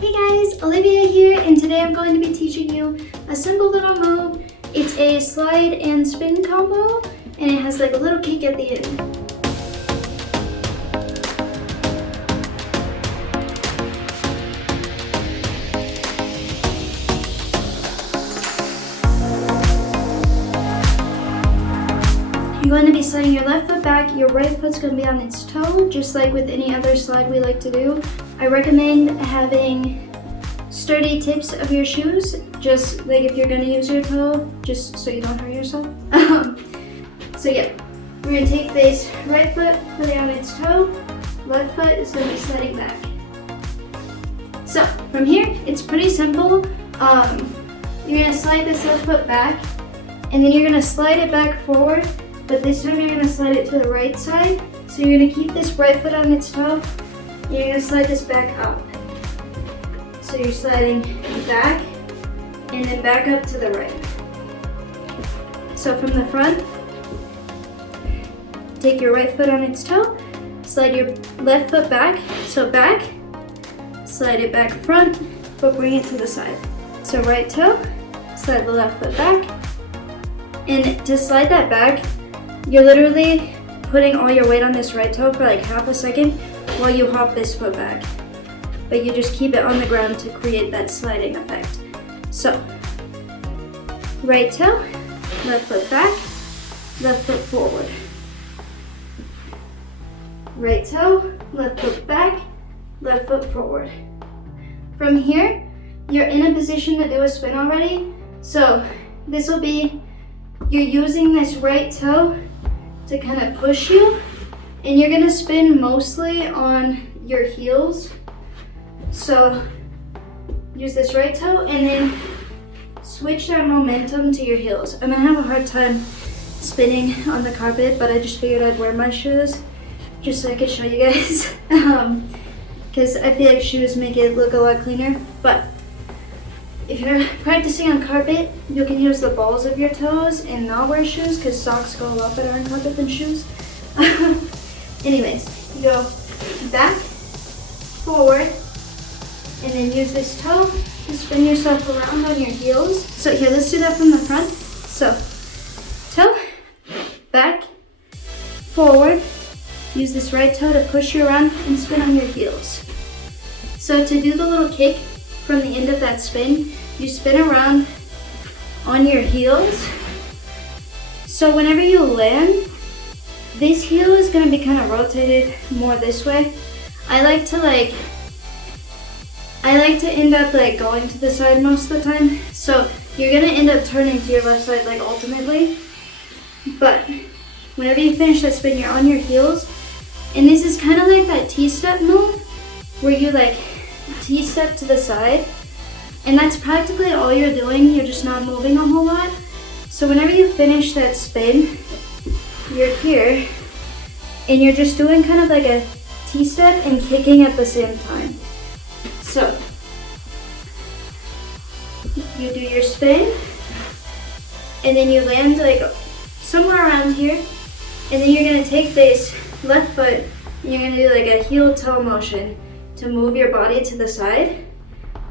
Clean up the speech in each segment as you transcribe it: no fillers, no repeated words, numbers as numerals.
Hey guys, Olivia here, and today I'm going to be teaching you a simple little move. It's a slide and spin combo, and it has like a little kick at the end. You're going to be sliding your left foot back, your right foot's going to be on its toe, just like with any other slide we like to do. I recommend having sturdy tips of your shoes, just like if you're going to use your toe, just so you don't hurt yourself. So yeah, we're going to take this right foot, put it on its toe, left foot is going to be sliding back. So from here, it's pretty simple. You're going to slide this left foot back, and then you're going to slide it back forward. But this time you're going to slide it to the right side. So you're going to keep this right foot on its toe. And you're going to slide this back up. So you're sliding back and then back up to the right. So from the front, take your right foot on its toe, slide your left foot back. So back, slide it back front, but bring it to the side. So right toe, slide the left foot back. And to slide that back, you're literally putting all your weight on this right toe for like half a second while you hop this foot back. But you just keep it on the ground to create that sliding effect. So, right toe, left foot back, left foot forward. Right toe, left foot back, left foot forward. From here, you're in a position to do a spin already. So, this will be, you're using this right toe to kind of push you, and you're gonna spin mostly on your heels. So use this right toe and then switch that momentum to your heels. I'm gonna have a hard time spinning on the carpet, but I just figured I'd wear my shoes just so I could show you guys. Because I feel like shoes make it look a lot cleaner. But if you're practicing on carpet, you can use the balls of your toes and not wear shoes because socks go a lot better on carpet than shoes. Anyways, you go back, forward, and then use this toe to spin yourself around on your heels. So here, let's do that from the front. So, toe, back, forward, use this right toe to push you around and spin on your heels. So to do the little kick from the end of that spin, you spin around on your heels. So whenever you land, this heel is going to be kind of rotated more this way. I like to end up like going to the side most of the time. So you're going to end up turning to your left side like ultimately. But whenever you finish that spin, you're on your heels. And this is kind of like that T-step move where you like T-step to the side. And that's practically all you're doing. You're just not moving a whole lot. So whenever you finish that spin, you're here and you're just doing kind of like a T-step and kicking at the same time. So you do your spin and then you land like somewhere around here, and then you're going to take this left foot and you're going to do like a heel toe motion to move your body to the side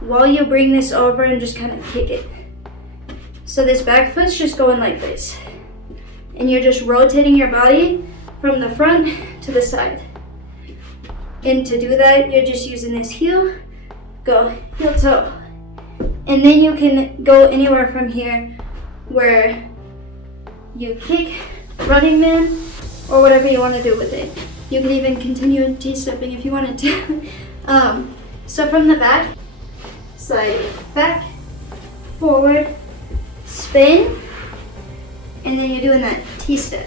while you bring this over and just kind of kick it. So this back foot's just going like this. And you're just rotating your body from the front to the side. And to do that, you're just using this heel, go heel toe. And then you can go anywhere from here where you kick, running man, or whatever you want to do with it. You can even continue T-stepping if you wanted to. So from the back, slide back, forward, spin, and then you're doing that T-step.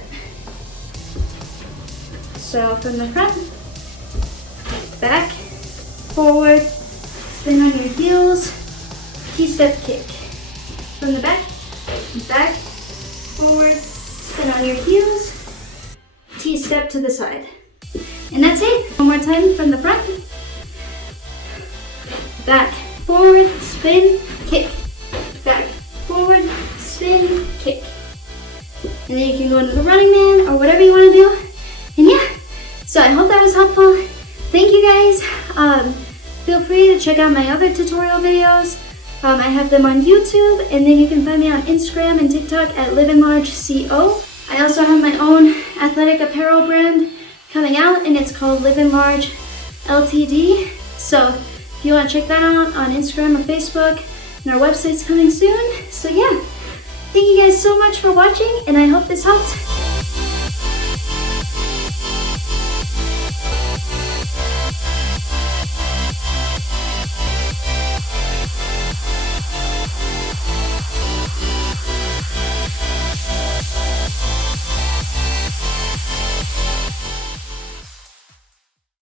So from the front, back, forward, spin on your heels, T-step kick. From the back, back, forward, spin on your heels, T-step to the side. And that's it. One more time from the front, back, forward, spin, kick, back, forward, spin, kick. And then you can go into the running man or whatever you want to do. And yeah, so I hope that was helpful. Thank you guys. Feel free to check out my other tutorial videos. I have them on YouTube, and then you can find me on Instagram and TikTok at LiveNLargeCO. I also have my own athletic apparel brand coming out, and it's called Live and Large Ltd. So if you want to check that out on Instagram or Facebook, and our website's coming soon. So yeah, thank you guys so much for watching, and I hope this helped.